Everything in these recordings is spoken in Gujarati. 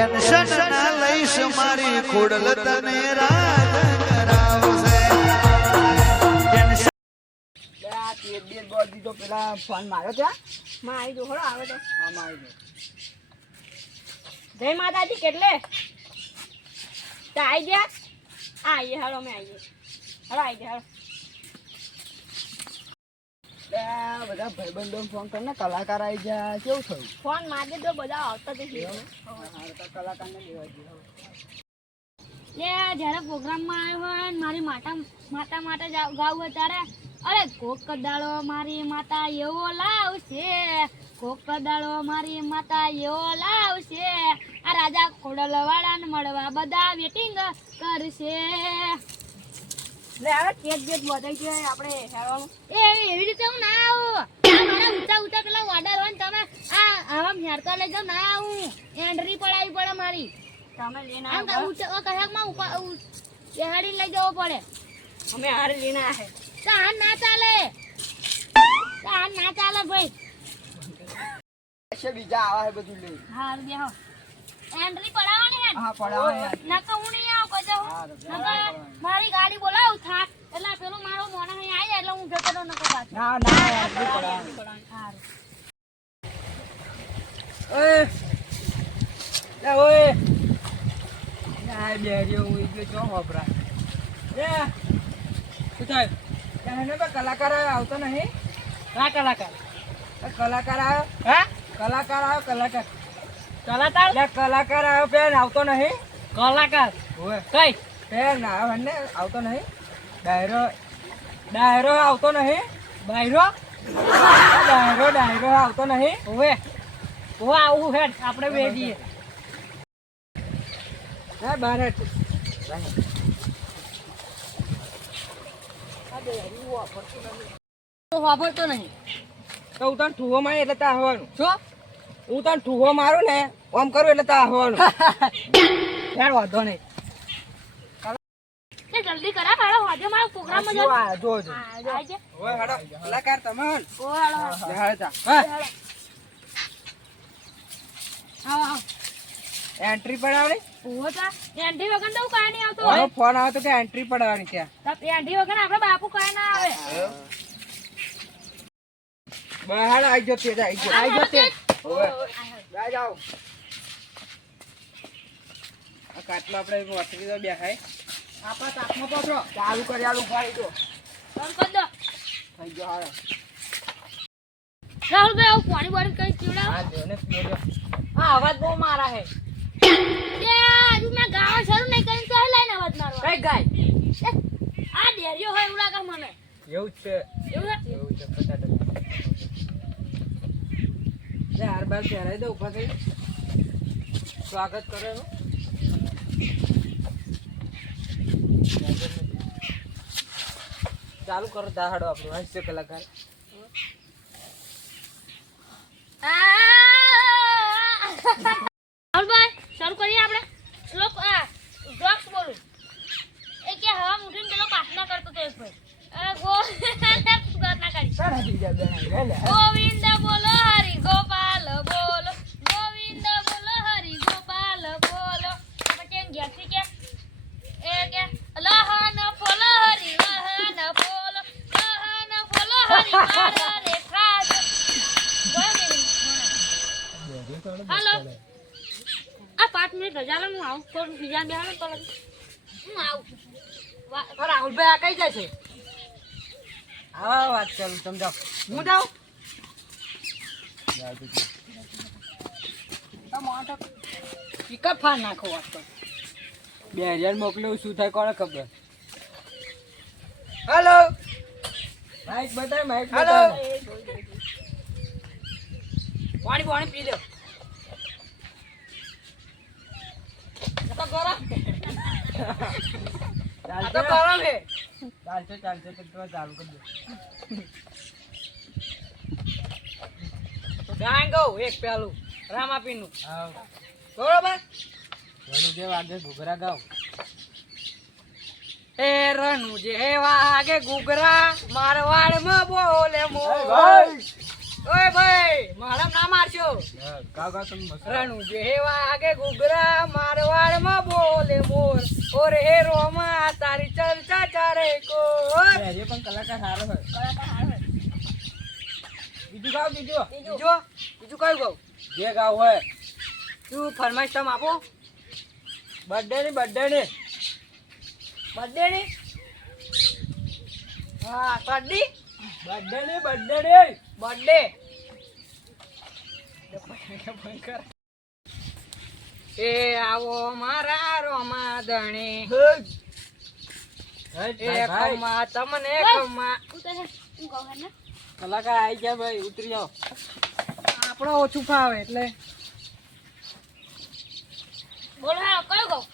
ટેન્શન ના લઈશ મારી ખોડલ તને રાજ કરાવશે ટેન્શન આ તેજ બેજ બોડી તો પેલા ફોન માર્યો ત્યાં માં આવી દો હળો આવે તો હા મારી દો જય માતાજી કેટલે તો આવી ગયા આવીએ હાલો અમે આવીએ હળો આવી ગયા હળો બધા ભાઈબંધો ફોન કરીને કલાકાર આવી ગયા કેવું થયું ફોન મારી દો બધા આવતા તો કલાકારને લેવા ગયા જ્યારે પ્રોગ્રામમાં આવ્યો હોય ને મારી માતા ગાવું હોય ત્યારે અરે કોક કદાળો મારી માતા એવો લાવશે કોક કદાળો મારી માતા એવો લાવશે આ રાજા ખોડલ વાળાને મળવા બધા વેટિંગ કરશે લે હવે કેક બેક બધાઈ જાય આપણે હેરવાનું એવી રીતે હું ના આવું આ મારા ઊંચા પેલા ઓર્ડર હોય ને તમે આવા હેરતા લઈ જાવ ના આવું એન્ટ્રી પડાવી પડે મારી તમે લઈને આવો કલાકમાં બેહાડી લઈ જવો પડે અમે હારે લઈને આવે તાન ના ચાલે ભાઈ બીજા આવા હે બધું લઈ હાર બેહો એન્ટ્રી પડાવવાની હે હા પડાવવાની નકા હું નહીં આવું કજો નકા મારી ગાડી બોલાવ થાક એટલે પેલો મારો મોણા અહીં આવી જાય એટલે હું જતો રહું નકો પાછો ના પડાવવાની હાર ઓય લે ઓય ના બેરિયો હું ઈ જો વાપરા એ શું થાય એને બે કલાકાર આવતો નહીં કા કલાકાર કલાકાર આવ્યો હા કલાકાર આવ્યો કલાકાર કલાકાર લે કલાકાર આવ્યો પેન આવતો નહીં કલાકાર ઓય કઈ પેન આવ્યો ને આવતો નહીં ડાયરો આવતો નહીં બાયરો ડાયરો આવતો નહીં ઓવે ઓ આવું હેડ આપણે વેડીએ હા બાર તો વાપરતો નહીં તો હું તને ઠુવો મારી એટલે ત્યાં આવવાનું શું હું તને ઠુવો મારું ને ઓમ કરું એટલે ત્યાં આવવાનું યાર વાંધો નહીં તે જલ્દી કરા મારો હોજે મારો પ્રોગ્રામમાં જાવ જો આવજે ઓય હાડો કલાકાર તમન ઓ હાલો હાડતા હા આવો એન્ટ્રી પડાવણી ઓ તા એન્ટ્રી વગર તો કાઈ નહીં આવતો હવે ફોન આવે તો કે એન્ટ્રી પડાવવાની ત્યાં તો એન્ટ્રી વગર આપણે બાપુ કાઈ ના આવે બહાર આવી જો તે આવી જો તે ઓય જા જાઓ આ કાટલો આપણે વસરી તો બેહાય આપા તાપમાં પકડો ચાલુ કરી આલું ફાડી દો ફોન કર દો થઈ ગયો હાલો રાહુલ ભાઈ આવું પાણી વાળી કઈ ચીવડાવ હા જો ને પીઓ આ અવાજ બહુ મારા હે એ આજુ મેં ગાવા શરૂ નહીં કરીને તો લઈને અવાજ મારવા કઈ ગાય આ ડેરિયો હોય એવું લાગે મને એવું જ છે એવું એવું છે 50% હાર બાર પહેરાઈ દો ઉભા થઈ સ્વાગત કરો એનું ચાલુ કરો દાહાડો આપણું હાસ્ય કલાકાર રાહુલભાઈ શરૂ કરીએ આપણે શ્લોક જોક્સ બોલું એ કે હવા મુઠીને પેલો પ્રાર્થના કરતો તો એક ભાઈ પ્રાર્થના કરી ગોવિંદ બોલો હરિ ગોપાલ બોલો ગોવિંદ બોલો હરિ ગોપાલ બોલો પછી એમ ઘેરથી કે એ કે લહન ફોલો હરિ લહન ફોલો હરિ મારા રે ખાસ હાલો આ 5 મિનિટ રજા લે હું આવું થોડું બીજા બેહાડો તો હું આવું રાહુલભાઈ આ કઈ જાય છે હા વાત ચાલુ સમજાવ હું જાઉં પિકઅપ ફાન નાખો વાત તો 2000 મોકલ્યું શું થાય કોને ખબર હેલો માઈક બતાય પાણી પી લો તો ગરમ ચાલશે તો ચાલુ કરી દો ગાંગો એક પેલું રામાપીનું બરોબર રણુ જે વાગે ઘૂઘરા ગાવ એ રણુ જે વાગે ઘૂઘરા મારવાડ માં બોલે મો ઓય ભાઈ મારા ના મારશો ગાવ ગાવ તમે મસ્ત રણુ જેવા આગે ઘૂઘરા મારવાડમાં બોલે મોર ઓર હે રોમા તારી ચર્ચા ચારે કોર એ પણ કલાકાર સારો હોય બીજું ગાવ બીજું કયું ગાવ જે ગાવ હોય તું ફરમાઈશ તમે આપો બર્થડે ની બર્થડે ની હા બર્થડે એ આવો મારા રોમા ધણી એ ખમ્મા તમને ખમ્મા કલાકાર આવી ગયા ભાઈ ઉતરી જાઓ આપણો ઓછું ફાવે એટલે બોલો હા કયો ગો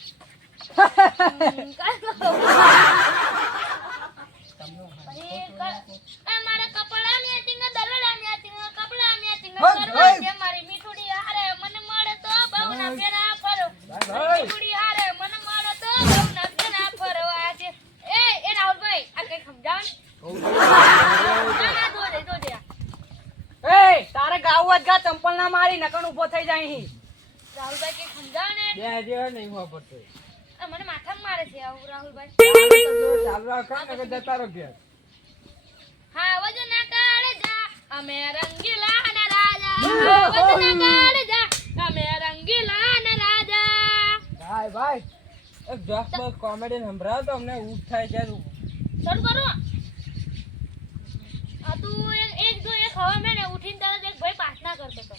મારા કપડા મેચિંગ દલડા મેચિંગ કપડા મેચિંગ કરવા છે મારી મીઠુડી હારે મને મળે તો બહુના ફેરા ફરો મીઠુડી હારે મને મળે તો બહુના ફેરા ફરવા છે એ રાહુલભાઈ આ કઈ સમજાવ ના દોડે એ તારે ગાવું જ ગા ચંપલ ના મારી નકણ ઉભો થઈ જાય અહીં રાહુલભાઈ કઈ સમજાવ ને બે જે નહીં હોવા પડતો મને માથામાં મારે છે આવું રાહુલભાઈ ચાલુ રાખો ને કે જતા રહો ઘેર હા વજન કાઢ જા અમે રંગીલા ના રાજા વજન કાઢ જા અમે રંગીલા ના રાજા ભાઈ એક જોક બોક કોમેડી સંભળાવો તો અમને ઊઠ થાય છે શરૂ કરો આ તું એક હવા મેં ઉઠીને તરત એક ભાઈ પ્રાર્થના કરતો હતો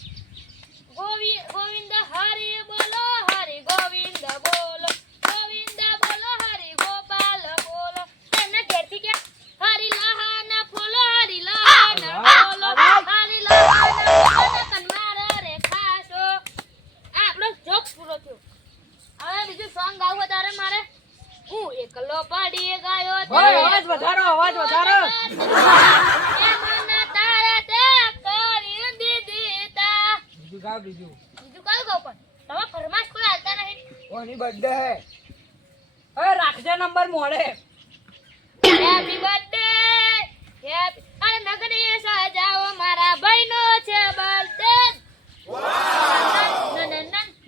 ગોવિંદ હરિ બોલો હરિ ગોવિંદ બોલો ગોવિંદ બોલો હરિ ગોપાલ બોલો એમને ઘેરથી કે હરિ લહાના ફોલો હરિ લહાના બોલો હરિ લહાના કનમાર રે ખાસો આપણો જોક પૂરો થયો હવે બીજું સોંગ ગાવું તારે મારે હું એકલો પડી ગયો ભાઈ અવાજ વધારો એ મન તારા તે કરી દીધી તા બીજું ગાવ બીજું કયું ગાવ પણ તમે ફરમાશ કોઈ હાલતા નહીં કોની બર્થડે હે હવે રાખજે નંબર મોડે હેપી બર્થડે હેપી અરે નગરી સજાવો મારા ભાઈનો છે બર્થડે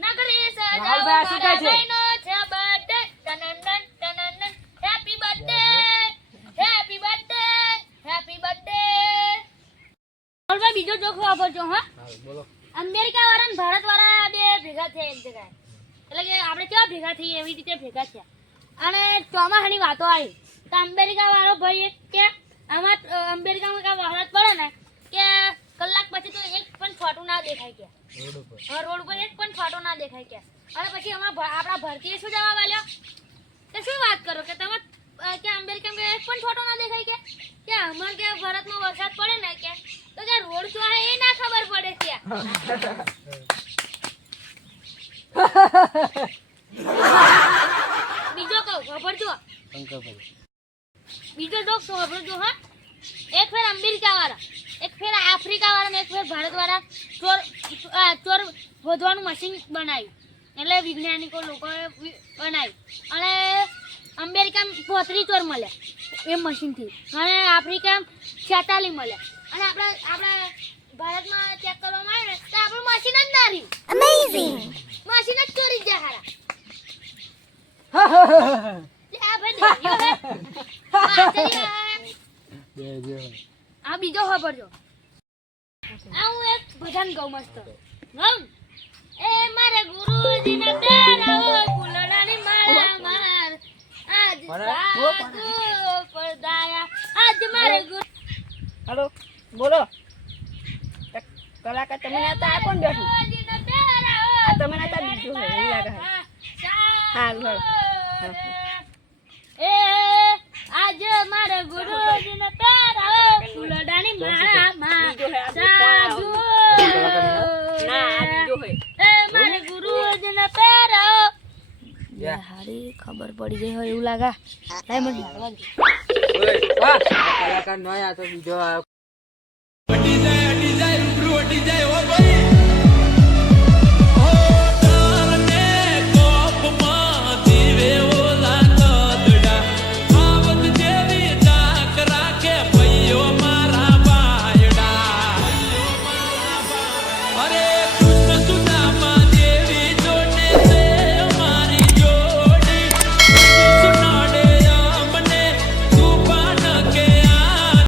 નગરી સજાવો રાહુલભાઈ, આ શું કહે મારા છે? ભાઈનો છે બર્થડે ટનનન happy birthday happy birthday happy birthday રાહુલભાઈ બીજો જોક વાપરજો હા બોલો અમેરિકા વાળા ને ભારત વાળા બે ભેગા થયા એક જગ્યાએ એટલે કે આપણે કેવા ભેગા થઈએ એવી રીતે ભેગા થયા અને ચોમાસાની વાતો આવી તો અમેરિકા વાળો ભાઈ એક કે આમાં અમેરિકામાં કાંઈ વરસાદ પડે ને કે કલાક પછી તો એક પણ છોટું ના દેખાય કે રોડ ઉપર એક પણ છોટો ના દેખાય કે અને પછી આપણા ભારતીય શું જવાબ આલ્યો કે શું વાત કરો કે તમે કે અમેરિકામાં એક પણ છોટો ના દેખાય કે અમાર કે ભારતમાં વરસાદ પડે ને કે તો કે રોડ શું હે એ ના ખબર પડે છે બીજો કહું ખબરજો બીજો જોક ખબરજો હા એક ફેર અમેરિકા વાળા એક ફેર આફ્રિકા વાળા ને એક ફેર ભારત વાળા ચોર શોધવાનું મશીન બનાવ્યું એટલે વૈજ્ઞાનિકો લોકોએ બનાવ્યું અને અમેરિકામાં 35 ચોર મળ્યા એ મશીનથી અને આફ્રિકામાં 46 મળ્યા અને આપણા ભારતમાં ચેક કરવામાં આવે ને તો આપણું મશીન જ ના રહ્યું અમેઝિંગ મશીન જ ચોરી જાય હારા લે આ ભાઈ દેખ્યો હે આ બીજો ખબર જો આ હું એક ભજન ગાઉં મસ્ત ગાઉં એ મારે ગુરુજીને તેરાઓ ફૂલડાની માળા માર આજ સાધુ પરદાયા આજ મારે ગુરુ હેલો બોલો કલાકાર તમે નતા આ કોણ બેઠું આ તમે નતા બીજું હોય એવું લાગે હારું એ આજ મારે ગુરુજીને તેરાઓ ફૂલડાની માળા માર સાધુ ના આ બીજો હોય એ મારે ગુરુજીને તેરાઓ હારી ખબર પડી ગઈ હોય એવું લાગે લાય મને લાગવા દે કલાકાર નો આ તો બીજો અડી જાય રૂબરૂ અડી જાય ઓ